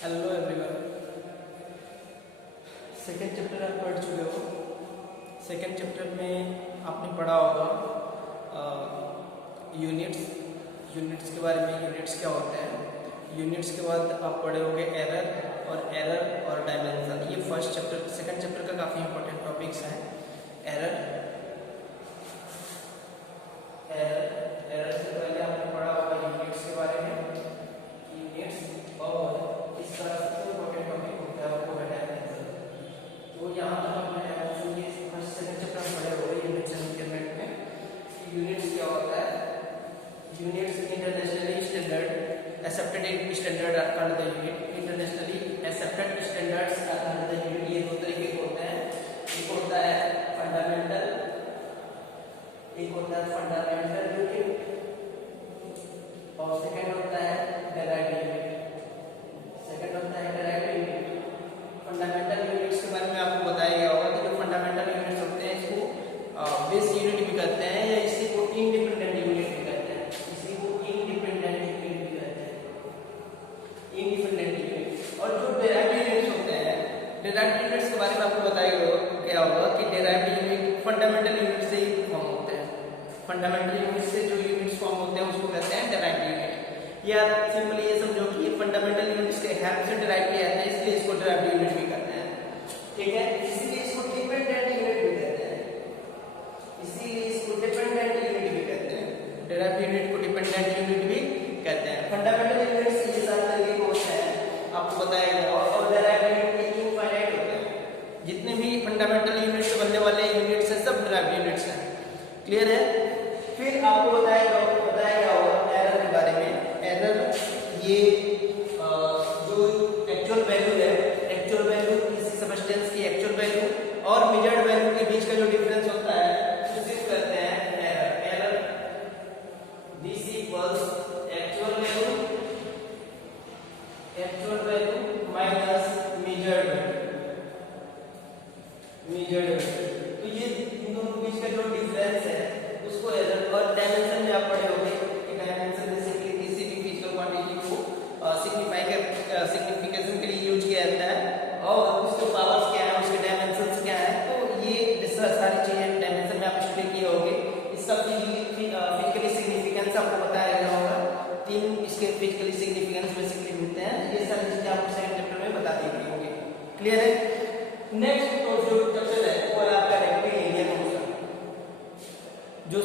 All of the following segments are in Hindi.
Hello everyone. सेकेंड चैप्टर आप पढ़ चुके हो। सेकेंड चैप्टर में आपने पढ़ा होगा यूनिट्स के बारे में। यूनिट्स क्या होते हैं। यूनिट्स के बाद आप पढ़े होंगे एरर और डायमेंशन। ये फर्स्ट चैप्टर सेकेंड चैप्टर का काफ़ी इंपॉर्टेंट टॉपिक्स हैं। एरर से पहले आपने पढ़ा होगा यूनिट्स के बारे में। यूनिट्स और इसका सबसे इम्पोर्टेंट टॉपिक होता है आपको डायमेंशन। तो यहाँ तक आपने डायमेंशन के फर्स्ट सेकंड चैप्टर में पढ़े हुए यूनिट्स एंड मेजरमेंट में। यूनिट्स क्या होता है। Units internationally standard accepted standard are called the unit. Internationally accepted standards are called the unit. ये दो तरीके के होते हैं। एक होता है फंडामेंटल यूनिट और सेकंड होता है डेराइव्ड यूनिट। फंडामेंटल यूनिट्स के बारे में आपको बताया गया होगा कि जो फंडामेंटल यूनिट्स होते हैं इसको बेस यूनिट भी कहते हैं या इसी को इंडिपेंडेंट यूनिट भी कहते हैं। और जो डेराइव्ड यूनिट्स होते हैं, डेराइव्ड यूनिट्स के बारे में आपको बताया गया होगा कि डेराइव्ड यूनिट फंडामेंटल यूनिट से ही फॉर्म होते हैं। फंडामेंटल यूनिट से जो यूनिट्स फॉर्म होते हैं उसको कहते हैं डेराइव्ड यूनिट। या सिंपली ये समझो कि ये फंडामेंटल यूनिट्स के हेल्प से डेराइव किया जाता है, इसलिए इसको डेराइव्ड यूनिट भी कहते हैं। ठीक है, इसलिए इसको डिपेंडेंट यूनिट भी कहते हैं। डेराइव्ड यूनिट को डिपेंडेंट यूनिट भी कहते हैं। फंडामेंटल यूनिट्स ये सारे तरीके के होते हैं आपको बताया गया। और डेराइव्ड यूनिट इनफाइनाइट होते हैं। जितने भी फंडामेंटल यूनिट से बनने वाले यूनिट्स हैं सब डेराइव्ड यूनिट्स हैं। क्लियर है। फिर आपको बताया गया होगा एरर के बारे में। एरर ये जो एक्चुअल वैल्यू किसी सब्सटेंस की एक्चुअल वैल्यू और मेजर्ड वैल्यू के बीच का जो डिफरेंस होता है उसे कहते हैं error. This equals actual value minus measured value. तो ये इन दोनों के बीच का जो डिफरेंस है उसको एरर। और डायमेंशन में आप पढ़े होंगे कि डायमेंशन बेसिकली किसी भी फिजिकल क्वांटिटी को सिग्निफिकेशन के लिए यूज किया जाता है और उसके पावर्स क्या है, उसके डायमेंशंस क्या है। तो ये सारी चीजें डायमेंशन में आप स्टडी किए होंगे। इसका फिजिकली सिग्निफिकेंस आपको बताया गया होगा। 3 इसके फिजिकली सिग्निफिकेंस बेसिकली मिलते हैं। ये सारी चीजें आपको सेकंड चैप्टर में बता दी गई होंगी। क्लियर है। नेक्स्ट तो जो चैप्टर है वो है आपका रेक्टिलिनियर मोशन। जो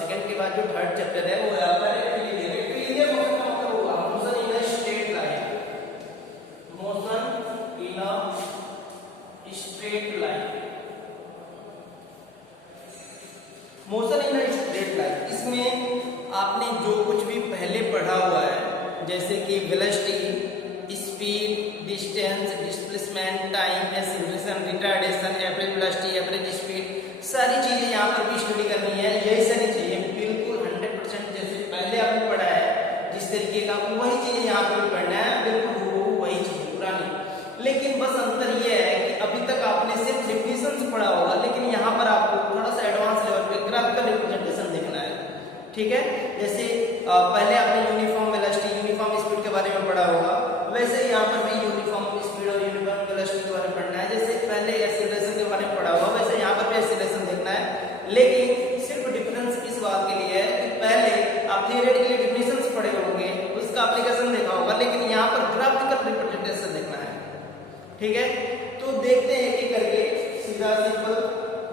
सेकंड के बाद जो थर्ड चैप्टर है वो है आपका रेक्टिलिनियर मोशन। का मतलब होगा motion in a straight line. इसमें आपने जो कुछ भी पहले पढ़ा हुआ है जैसे कि velocity, speed, distance, displacement, time, acceleration, retardation, average velocity, average speed, सारी चीजें यहाँ पर भी स्टडी करनी है। यही सारी चीजें बिल्कुल 100% जैसे पहले आपने पढ़ा है जिस तरीके का वही चीजें यहाँ पर भी पढ़ना है। बिल्कुल वही चीजें पुरानी। लेकिन बस अंतर यह है कि अभी तक आपने सिर्फ डेफिनेशन पढ़ा होगा, लेकिन यहाँ पर आपको थोड़ा सा एडवांस लेवल पे ग्राफिकल रिप्रेजेंटेशन देखना है। ठीक है, जैसे पहले आपने यूनिफॉर्म वेलोसिटी, यूनिफॉर्म स्पीड के बारे में पढ़ा होगा, वैसे यहाँ पर भी यूनिफॉर्म स्पीड और यूनिफॉर्म वेलोसिटी के बारे में पढ़ना है। जैसे पहले एक्सीलरेशन के बारे में पढ़ा होगा वैसे यहाँ पर भी एक्सीलरेशन देखना है। लेकिन सिर्फ डिफरेंस इस बात के लिए है कि पहले आप थियोरेटिकली डेफिनेशंस पढ़े होंगे, उसका एप्लीकेशन देखा होगा, लेकिन यहाँ पर ग्राफिकल रिप्रेजेंटेशन देखना है। ठीक है, तो देखते हैं एक करके सीधा सिंपल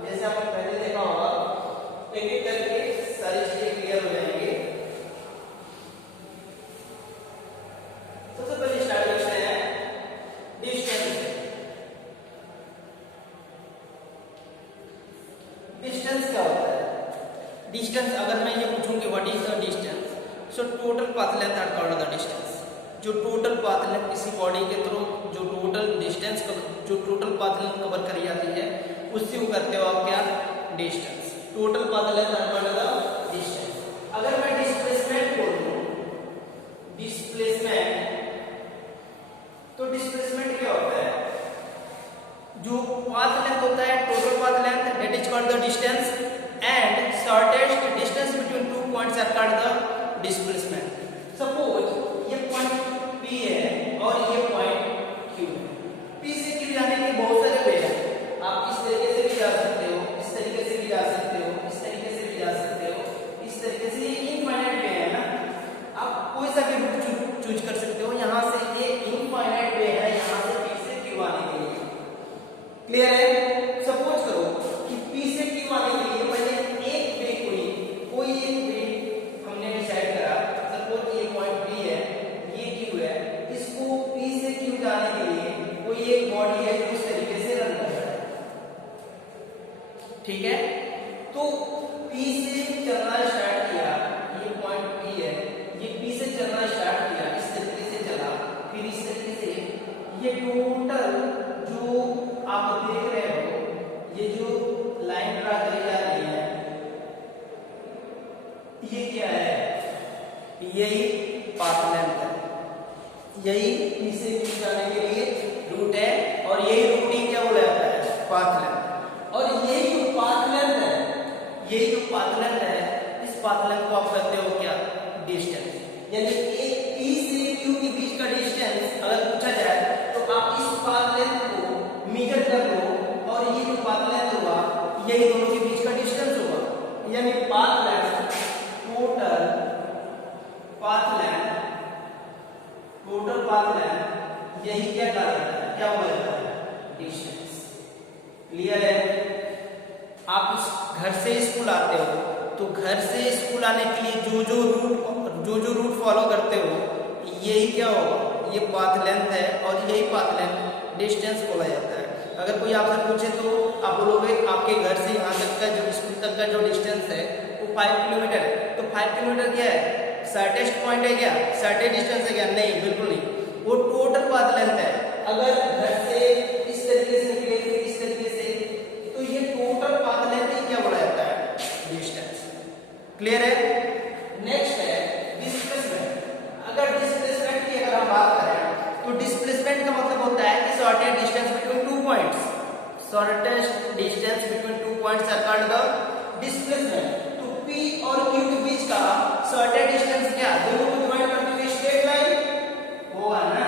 जैसे आपने पहले देखा होगा, एक करके सारी चीजें क्लियर हो जाएंगी। सबसे पहले स्टार्ट करते हैं डिस्टेंस। डिस्टेंस क्या होता है। डिस्टेंस अगर मैं ये पूछूं कि what is the distance, so total path length are called the distance. जो टोटल पाथ लेंथ किसी बॉडी के थ्रू जो टोटल डिस्टेंस जो टोटल पाथ लेंथ कवर करी जाती है उससे वो करते हो आप क्या, distance. Total path length are called the distance. अगर मैं डिस्प्लेसमेंट बोल दूं, तो डिस्प्लेसमेंट क्या होता है। जो पाथ लेंथ होता है total path length that is called the distance and shortest distance between 2 points are called the displacement. Suppose ये पॉइंट P है और ये पॉइंट क्लियर है? सपोज करो कि P से Q आने के लिए पहले एक वे कोई एक वे हमने डिसाइड करा। सपोज ये पॉइंट P है, ये Q है, इसको P से Q जाने के लिए कोई एक बॉडी है जो इस तरीके से रन कर रहा है, ठीक है? तो P से चलना स्टार्ट किया, ये पॉइंट P है, ये P से चलना स्टार्ट किया, इस तरीके से चला, फिर इस तरीके से ये टोटल जो आप देख रहे हो, ये जो लाइन ड्रा करी जा रही है, ये क्या है? यही पाथ लेंथ है, यही P से Q जाने के लिए रूट है, और यही रूटिंग क्या बोला जाता है? Path length. और यही जो पाथ लेंथ है, यही जो पाथ लेंथ है, इस पाथ लेंथ को आप कहते हो क्या? डिस्टेंस। यानी एक P से Q के बीच का डिस्टेंस अगर पूछा जाए तो आप इस पाथ लेंथ को मेजर कर लो, और ये जो पाथ लेंथ होगा यही दोनों के बीच का डिस्टेंस होगा। यानी path length, total path length, यही क्या कहा जाता है? क्या बोला जाता है? डिस्टेंस। क्लियर है? आप इस घर से स्कूल आते हो, तो घर से स्कूल आने के लिए जो रूट फॉलो करते हो, यही क्या होगा? ये पाथ लेंथ है, और यही पाथ लेंथ डिस्टेंस बोला जाता है। अगर कोई आपसे पूछे तो आप बोलोगे आपके घर से यहाँ तक का जो स्कूल तक का जो डिस्टेंस है वो 5 किलोमीटर है। तो 5 किलोमीटर क्या है? शॉर्टेस्ट पॉइंट है क्या? शॉर्टेस्ट डिस्टेंस है क्या? नहीं, बिल्कुल नहीं, वो टोटल पाथ लेंथ है। अगर घर से इस तरीके से निकले, फिर इस तरीके से, तो ये टोटल पाथ लेंथ ही क्या बोला जाता है? डिस्टेंस। क्लियर है? नेक्स्ट है डिस्प्लेसमेंट। अगर डिस्प्लेसमेंट की अगर हम बात करें तो डिस्प्लेसमेंट का मतलब होता है कि shortest distance between two points, shortest distance between two points are called the displacement. तो P और Q के बीच का शॉर्टेस्ट डिस्टेंस क्या? दोनों को डिवाइड करते हुए स्ट्रेट लाइन होगा ना,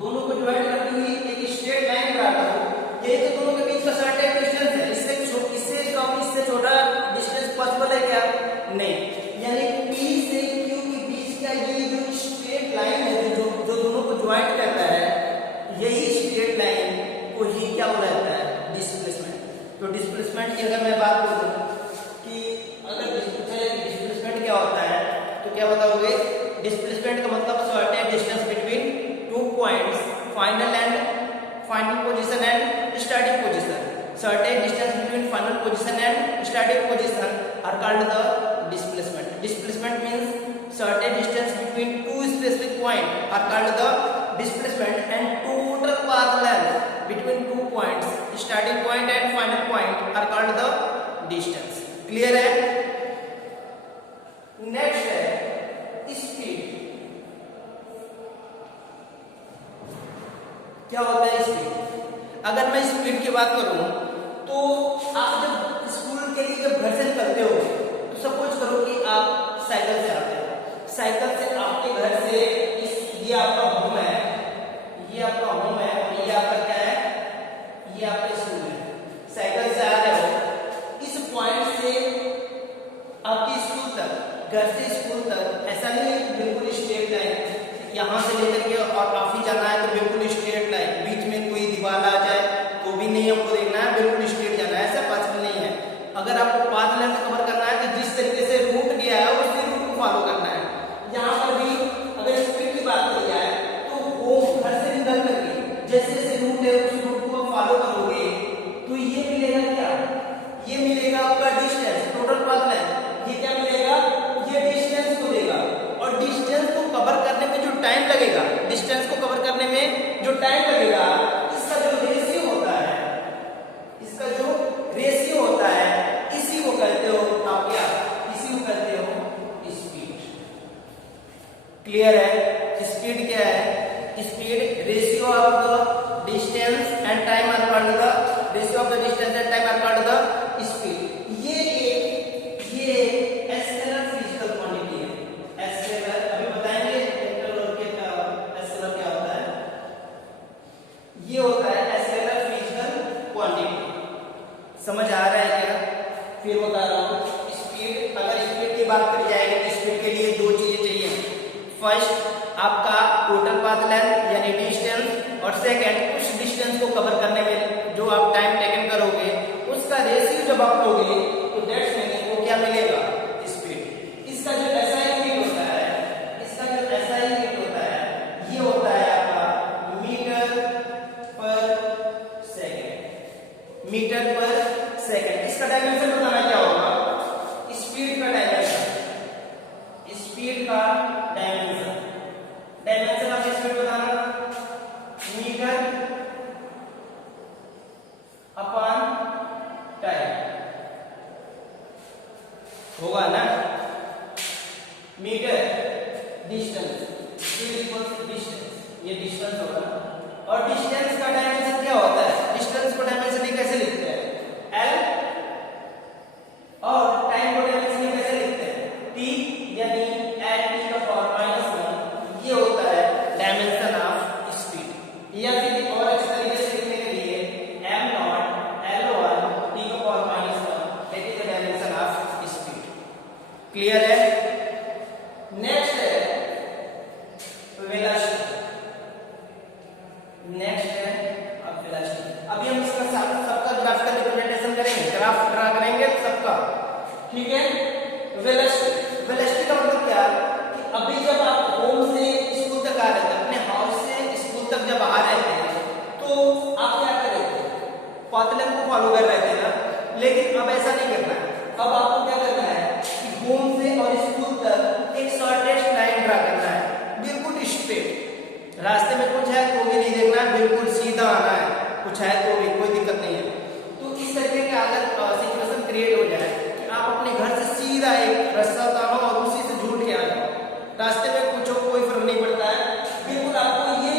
दोनों को डिवाइड करते हुए एक स्ट्रेट लाइन बनाता हो, यही तो दोनों के बीच का शॉर्टेस्ट डिस्टेंस है। इससे कम, इससे छोटा डिस्टेंस पॉसिबल है क्या? नहीं। यानी P से Q के बीच का ये जो स्ट्रेट लाइन है, जो दोनों को ज्वाइंट करता है, यही स्ट्रेट लाइन को ही क्या बोला जाता है? डिस्प्लेसमेंट। तो डिस्प्लेसमेंट की अगर मैं बात करूं कि अगर डिस्प्लेसमेंट क्या होता है तो क्या बताओगे? डिस्प्लेसमेंट का मतलब shortest distance between two points, final position and starting position. Shortest distance between final position and starting position are called the displacement. Displacement means shortest distance between two specific point are called the displacement, and total path length between two points, starting point and final point are called the distance. Clear है? नेक्स्ट है स्पीड। क्या होता है स्पीड? अगर मैं स्पीड की बात करूं तो आप जब स्कूल के लिए जब घर से निकलते हो, तो सपोज करो कि आप साइकिल से आते हो, साइकिल से आपके घर से ये आपका होम है, ये आपका होम है, और ये आपका क्या है? ये आपका स्कूल है। साइकिल से आ रहे हो, इस पॉइंट से आपके स्कूल तक, घर से स्कूल तक, ऐसा नहीं है बिल्कुल स्ट्रेट लाइन, यहाँ से लेकर के और काफी जाना है तो बिल्कुल स्ट्रेट लाइन, बीच में कोई दीवार आ जाए तो भी नहीं हमको देखना है, बिल्कुल स्ट्रेट जाना है, ऐसा पॉसिबल नहीं है। अगर आपको पाथ लेंथ कवर करना है तो जिस तरीके से रूट गया है उसी रूट को फॉलो करना है। यहाँ पर भी अगर स्पीड की बात की जाए तो वो घर से निकल करके जैसे जैसे रूट है उस रूट को फॉलो करोगे तो ये मिलेगा क्या? ये मिलेगा आपका डिस्टेंस, टोटल पाथ लेंथ। ये क्या मिलेगा? ये डिस्टेंस को देगा, और डिस्टेंस को कवर करने में जो टाइम लगेगा, डिस्टेंस को कवर करने में जो टाइम लगेगा, इसका जो रेशियो होता है, इसका जो रेशियो होता है, इसी को कहते हो आप क्या? इसी को कहते हो स्पीड। क्लियर है? स्पीड क्या है? Speed ratio of the distance and time are called the ratio of the distance and time are called the speed. ये स्केलर फिजिकल क्वांटिटी है। स्केलर अभी बताएंगे स्केलर क्या होता है। ये होता है स्केलर फिजिकल क्वांटिटी। समझ आ रहा है क्या? फिर बता रहा हूँ स्पीड। अगर स्पीड की बात करी जाएगी तो स्पीड के लिए दो चीजें चाहिए। फर्स्ट आपका टोटल पाथ लेंथ यानी डिस्टेंस, और सेकंड उस डिस्टेंस को कवर करने में आप टाइम टेकन करोगे उसका रेशियो जब आप लोगे तो दैट्स मीनिंग वो क्या मिलेगा, स्पीड। इसका जो एसआई यूनिट होता है, इसका जो एसआई यूनिट होता है ये होता है आपका metre per second, metre per second. इसका डायमेंशन बताना क्या होगा, स्पीड का डायमेंशन, स्पीड का डायमेंशन, डायमेंशन ऑफ स्पीड बताना मीटर अपॉन टाइम होगा ना, metre distance, speed equals distance, ये डिस्टेंस होगा। और डिस्टेंस का डायमेंशन क्या होता है, डिस्टेंस को डायमेंशन कैसे लिखते हैं, एल, और टाइम को डायमेंशन कैसे लिखते हैं, टी, यानी एल टी का पावर -1, ये होता है डायमेंशन ऑफ स्पीड। या फिर और अच्छे तरीके से लिखने के लिए m नॉट l1 t का power -1 that is the dimension of speed. Clear है। नेक्स्ट है वेलोसिटी, नेक्स्ट है अब वेलोसिटी। अभी हम इसका सबका ग्राफिकल रिप्रेजेंटेशन करेंगे, ग्राफ ड्रा करेंगे सबका, ठीक है। वेलोसिटी, वेलोसिटी का मतलब क्या कि अभी जब आप होम से स्कूल तक आ रहे थे, अपने हाउस से स्कूल तक जब आ रहे थे तो आप क्या कर रहे थे, पाथ लाइन को फॉलो कर रहे थे ना, लेकिन अब ऐसा नहीं करना है। अब आपको क्या करना है कि होम से और स्कूल तक एक शॉर्टेस्ट लाइन ड्रा करना है, बिल्कुल स्ट्रेट। रास्ते में कुछ है तो भी नहीं देखना है, बिल्कुल सीधा आना है, कुछ है तो भी कोई दिक्कत नहीं है। तो इस तरीके का अगर सिचुएशन क्रिएट हो जाए कि आप अपने घर से सीधा एक रास्ता उतारो और उसी से झूठ के आ जाओ, रास्ते में कुछ हो कोई फर्क नहीं पड़ता है, बिल्कुल आपको ये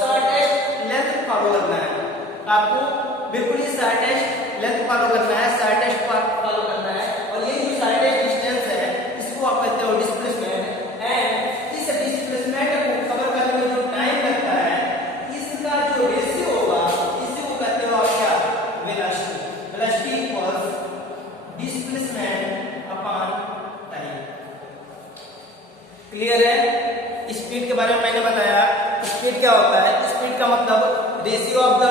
शॉर्टेस्ट लेंथ फॉलो करना है, आपको बिल्कुल ये शॉर्टेस्ट लेंथ फॉलो करना है, शॉर्टेस्ट पाथ फॉलो करना है। और ये जो शॉर्टेस्ट डिस्टेंस है इसको आप कहते हो डिस्प्लेसमेंट, एंड इस डिस्प्लेसमेंट को कवर करने में जो टाइम लगता है इसका जो रेशियो होगा इसी को कहते हो आप क्या, velocity. Velocity equals displacement upon time. Clear है। स्पीड के बारे में मैंने बताया, स्पीड क्या होता है, स्पीड का मतलब ratio of the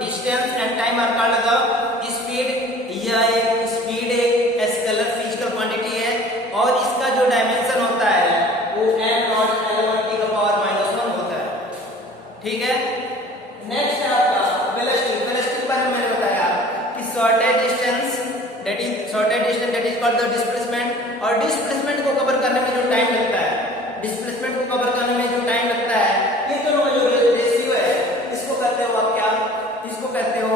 distance and time are called the speed. यह एक स्पीड एक स्केलर फिजिकल क्वांटिटी है और इसका जो डायमेंशन होता है वो m नॉट l1 t का पावर -1 होता है, ठीक है। नेक्स्ट है आपका वेलोसिटी। वेलोसिटी के बारे में मैंने बताया कि shortest distance that is called the displacement, और डिस्प्लेसमेंट को कवर करने में जो टाइम लगता है, डिस्प्लेसमेंट को कवर करने में जो टाइम लगता है, ये दोनों का जो रेशियो है इसको कहते हो आप क्या, इसको कहते हो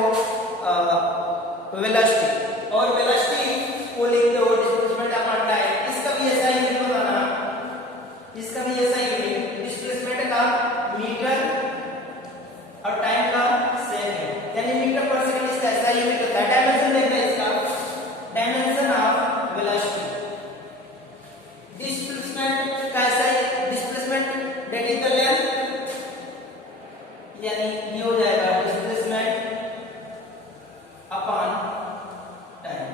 वेलोसिटी। और वेलोसिटी को लिखते हो डिस्प्लेसमेंट अपॉन टाइम। इसका भी ऐसा ही यूनिट बताना, इसका भी ऐसा ही यूनिट, डिस्प्लेसमेंट का मीटर और टाइम का सेकंड, यानी मीटर पर सेकंड इसका ऐसा ही यूनिट होता है। डायमेंशन देखते हैं इसका, डायमेंशन ऑफ वेलोसिटी। डिस्प्लेसमेंट का ऐसा ही, displacement that is the length, यानी ये हो जाएगा डिस्प्लेसमेंट अपॉन टाइम।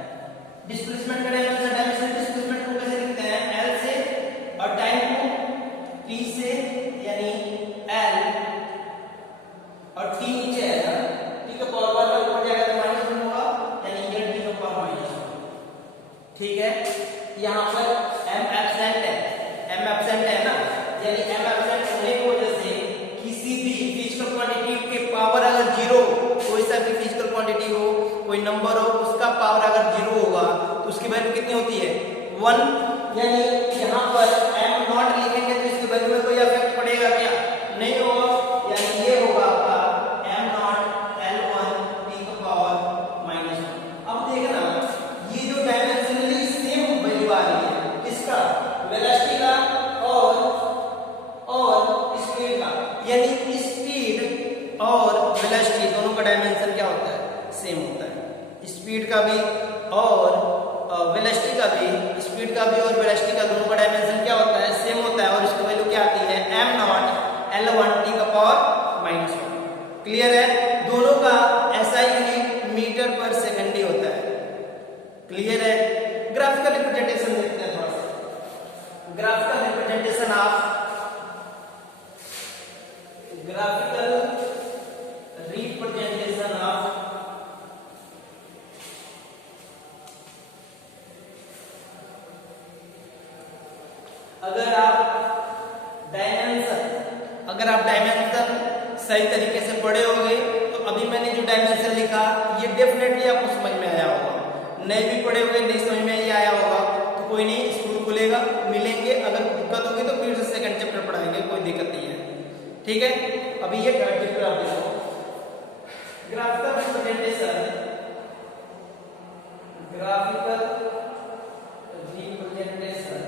डिस्प्लेसमेंट का डायमेंशन डिस्प्लेसमेंट को कैसे लिखते हैं, l से, और टाइम को t से, यानी l, और t नीचे है ना, t का पावर का ऊपर जाएगा तो -1 होगा, यानी ये t का पावर -1, ठीक है। यहाँ पर m एब्सेंट है, m एब्सेंट है ना, यानी m एब्सेंट होने की वजह से किसी भी फिजिकल क्वांटिटी के पावर अगर 0, कोई सा भी फिजिकल क्वांटिटी हो, कोई नंबर हो, उसका पावर अगर 0 होगा तो उसकी वैल्यू कितनी होती है, 1। यानी यहाँ पर m नॉट लिखेंगे तो इसकी वैल्यू में कोई इफेक्ट पड़ेगा क्या, नहीं होगा, यानी ये होगा आपका m नॉट l1 t का पावर -1। अब देखना ये जो डायमेंशनली सेम वैल्यू आ रही है इसका, वेलोसिटी का और स्पीड का, यानी स्पीड और वेलोसिटी दोनों का डायमेंशन क्या होता है, सेम होता है। स्पीड का भी और वेलोसिटी का भी, स्पीड का भी और वेलोसिटी का दोनों का डायमेंशन क्या होता है, सेम होता है, और इसकी वैल्यू क्या आती है, m नॉट l1 t का पावर -1। क्लियर है। दोनों का ऐसा यूनिट मीटर पर सेकंड ही होता है। क्लियर है। ग्राफिकल रिप्रेजेंटेशन देखते हैं थोड़ा सा, graphical representation of, graphical representation of अगर आप डायमेंशन सही तरीके से पढ़े होंगे तो अभी मैंने जो डायमेंशन लिखा ये डेफिनेटली आपको समझ में आया होगा। नहीं भी पढ़े हुए नहीं समझ में ही आया होगा तो कोई नहीं, स्कूल खुलेगा, मिलेंगे, अगर दिक्कत होगी तो फिर से सेकंड चैप्टर पढ़ाएंगे, कोई दिक्कत नहीं है। ठीक है, अभी ये चैप्टर आप देखो, graphical representation, graphical representation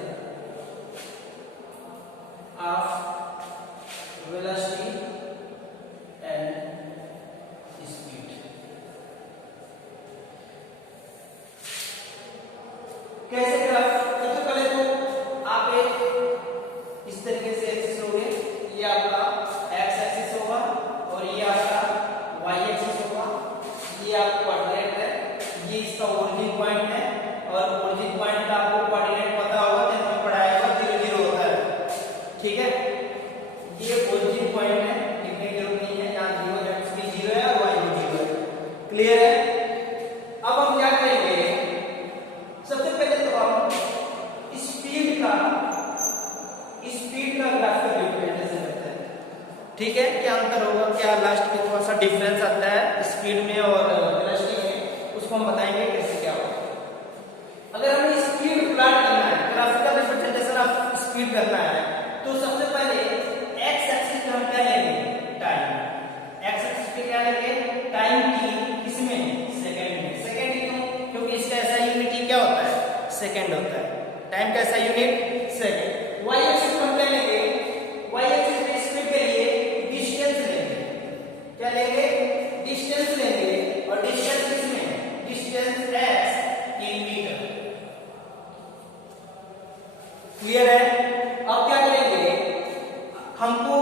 of velocity and speed. कैसे ग्राफ? सबसे पहले तो आप एक इस तरीके से एक्सिस लोगे, ये आपका एक्स एक्सिस होगा और ये आपका वाई एक्सिस होगा, ये आपका कोऑर्डिनेट है, ये इसका ओरिजिन पॉइंट है और ओरिजिन पॉइंट का आपको कोऑर्डिनेट पता होगा, जैसे मैं पढ़ाया होगा 0 0 होता है। ठीक है, ये ओरिजिन पॉइंट है, लिखने की जरूरत नहीं है, यहाँ 0 एक्स भी 0 है और वाई भी 0 है। क्लियर है? अब हम क्या करेंगे, सबसे पहले तो हम स्पीड का ग्राफिकल रिप्रेजेंटेशन करते हैं। ठीक है, क्या अंतर होगा, क्या लास्ट में थोड़ा सा डिफरेंस आता है स्पीड में और वेलोसिटी में, उसको हम बताएंगे कैसे क्या होगा। अगर हमें स्पीड प्लॉट करना है, ग्राफिकल रिप्रेजेंटेशन ऑफ स्पीड करना है, तो सबसे पहले एक्स एक्सिस पे हम क्या लेंगे, टाइम। एक्स एक्सिस पे क्या लेंगे, टाइम की, किसमें, सेकंड में। सेकंड क्यों? क्योंकि इसका ऐसा यूनिट ही क्या होता है, सेकंड होता है। टाइम का ऐसा यूनिट सेकंड। वाई एक्सिस पे हम क्या लेंगे, वाई एक्सिस पे स्पीड के लिए डिस्टेंस लेंगे। क्या लेंगे, डिस्टेंस लेंगे, और डिस्टेंस किसमें, distance x in metre. Clear है? अब क्या करेंगे, हमको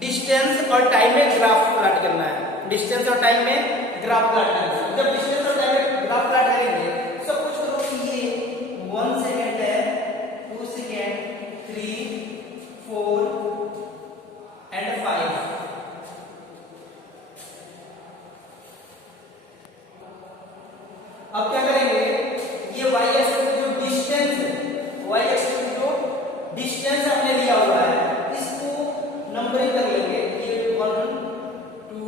डिस्टेंस और टाइम में ग्राफ प्लॉट करना है। डिस्टेंस और टाइम में ग्राफ प्लॉट करना है। जब डिस्टेंस और टाइम में ग्राफ प्लॉट करेंगे, सब कुछ करो कि ये 1 सेकंड है, 2 सेकंड, 3, 4 एंड 5। अब क्या करेंगे, ये वाई एक्सिस पे जो डिस्टेंस है, वाई एक्सिस पे जो डिस्टेंस हमने लिया हुआ है, इसको नंबरिंग कर लेंगे। ये 1 2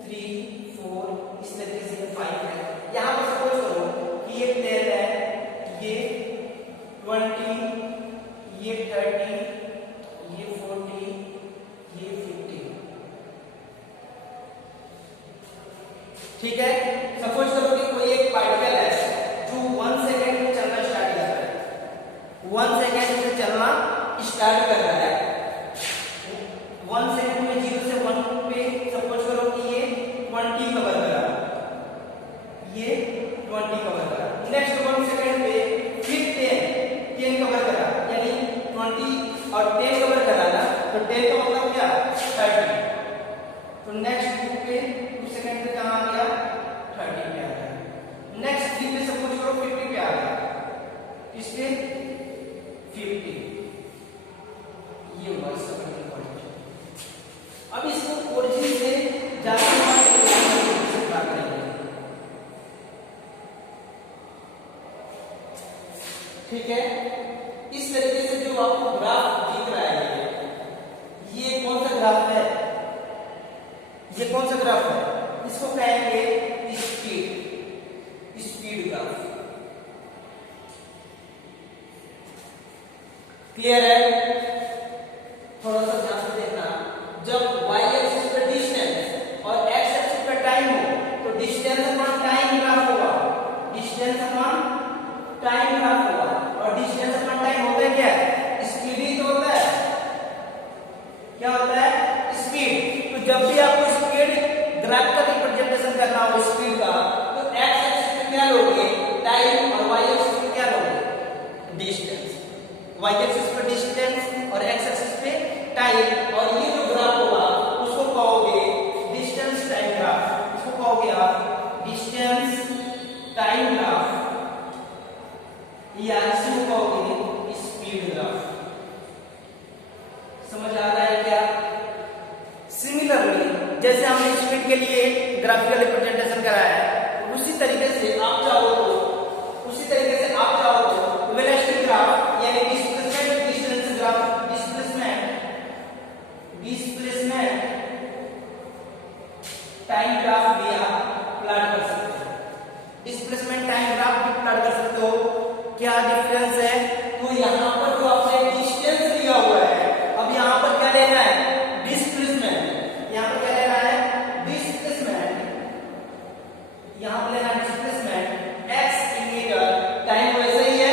3 4 इस तरीके से 5 है। यहां पर सपोज करो कि ये 10 है, ये 20, ये 30, ये 40, ये 50। ठीक है, सपोज करो कि कोई एक पार्टिकल है जो 1 सेकंड में चलना स्टार्ट कर रहा है, 1 सेकंड में चलना स्टार्ट कर रहा है। 1 सेकंड में 0 से 1 पे सपोज करो कि ये 20 कवर करा, ये 20 कवर करा। नेक्स्ट 1 सेकंड पे फिर 10 कवर करा, यानी 20 और 10 कवर करा ना, तो 10 का मतलब क्या, 30। तो नेक्स्ट 2 सेकंड पे कहां आ गया, 30 पे आ गया। नेक्स्ट 3 पे सपोज करो 50 पे आ गया, इस पे 50। ये हुआ इसका टर्निंग पॉइंट। अब इसको ओरिजिन से जाते करेंगे। ठीक है, इस तरीके से जो आपको ग्राफ दिख रहा है, ये कौन सा ग्राफ है, ये कौन सा ग्राफ है, इसको कहेंगे स्पीड, स्पीड ग्राफ। क्लियर है? थोड़ा सा ध्यान से देखना, जब y एक्सिस पे डिस्टेंस और x एक्सिस पे टाइम हो, तो डिस्टेंस अपॉन टाइम ग्राफ होगा, डिस्टेंस अपॉन टाइम ग्राफ होगा। और डिस्टेंस अपॉन टाइम होता है क्या, स्पीड ही तो होता है। क्या होता है, स्पीड। तो जब भी आपको स्पीड ग्राफ का रिप्रेजेंटेशन करना हो स्पीड का, तो x एक्सिस पे क्या लोगे, टाइम, और y एक्सिस पे क्या लोगे, डिस्टेंस। y एक्सिस पे डिस्टेंस और x एक्सिस पे टाइम, और ये जो ग्राफ होगा उसको कहोगे डिस्टेंस टाइम ग्राफ। इसको कहोगे आप डिस्टेंस टाइम ग्राफ, या इसको कहोगे स्पीड ग्राफ। समझ आ रहा है क्या? सिमिलरली जैसे हमने स्पीड के लिए ग्राफिकल रिप्रेजेंटेशन कराया है, उसी तरीके से आप चाहो तो वेलोसिटी ग्राफ, यानी displacement distance graph, displacement displacement time graph भी आप प्लॉट कर सकते हो। डिस्प्लेसमेंट टाइम ग्राफ भी प्लॉट कर सकते हो। क्या डिफरेंस है? तो यहाँ पर जो आपने डिस्टेंस लिया हुआ है, अब यहाँ पर क्या लेना है? डिस्प्लेसमेंट। यहाँ पर क्या लेना है? डिस्प्लेसमेंट। यहाँ पर लेना displacement x in metre, time वैसे ही है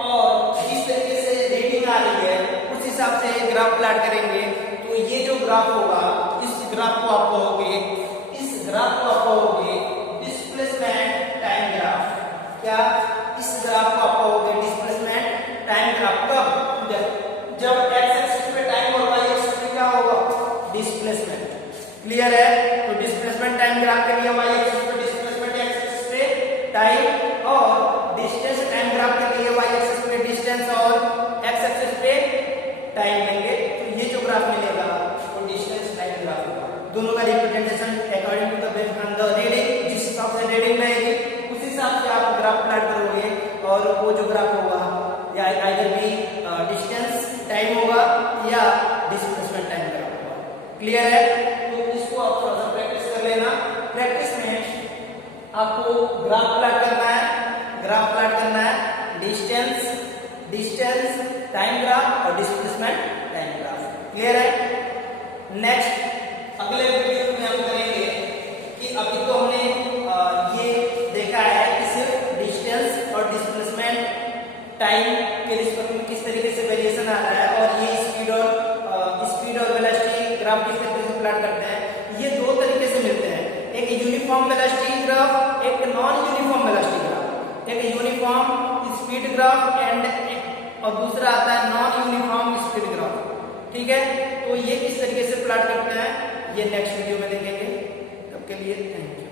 और जिस तरीके से रेटिंग आ रही है उस हिसाब से ग्राफ प्लॉट करेंगे। तो ये जो ग्राफ होगा, इस ग्राफ को आप कहोगे, इस ग्राफ को आप कहोगे डिस्प्लेसमेंट टाइम ग्राफ। क्या? इस ग्राफ को आप कहोगे डिस्प्लेसमेंट टाइम ग्राफ। कब? जब x एक्सिस पे टाइम और y एक्सिस पे क्या होगा? डिस्प्लेसमेंट। क्लियर है? तो डिस्प्लेसमेंट टाइम ग्राफ के लिए y एक्सिस पे डिस्प्लेसमेंट, x एक्सिस पे टाइम, और डिस्टेंस टाइम ग्राफ के लिए y एक्सिस पे डिस्टेंस और x एक्सिस पे टाइम लेंगे। तो ये जो ग्राफ मिलेगा वो डिस्टेंस टाइम ग्राफ होगा। दोनों का representation according to the reading, जिस हिसाब से रीडिंग रहेगी उस हिसाब से आप ग्राफ प्लॉट करोगे, और वो जो ग्राफ होगा या आइदर भी डिस्टेंस टाइम होगा या डिस्प्लेसमेंट टाइम ग्राफ होगा। क्लियर है? तो इसको आप थोड़ा सा प्रैक्टिस कर लेना। प्रैक्टिस में आपको ग्राफ प्लॉट करना है। ग्राफ प्लॉट करना है डिस्टेंस टाइम ग्राफ और डिस्प्लेसमेंट टाइम ग्राफ। क्लियर है? नेक्स्ट अगले वीडियो में हम करेंगे कि अभी तो हमने ये देखा है कि सिर्फ डिस्टेंस और डिस्प्लेसमेंट टाइम के रिस्पेक्ट में किस तरीके से वेरिएशन आ रहा है, और ये स्पीड और वेलोसिटी ग्राफ किस तरीके से प्लॉट करते हैं। ये दो तरीके से मिलते हैं, एक यूनिफॉर्म वेलोसिटी ग्राफ, एक नॉन यूनिफॉर्म वेलोसिटी ग्राफ। एक यूनिफॉर्म स्पीड ग्राफ और दूसरा आता है नॉन यूनिफॉर्म स्पीड ग्राफ। ठीक है? तो ये किस तरीके से प्लॉट करते हैं ये नेक्स्ट वीडियो में देखेंगे। तब के लिए थैंक यू।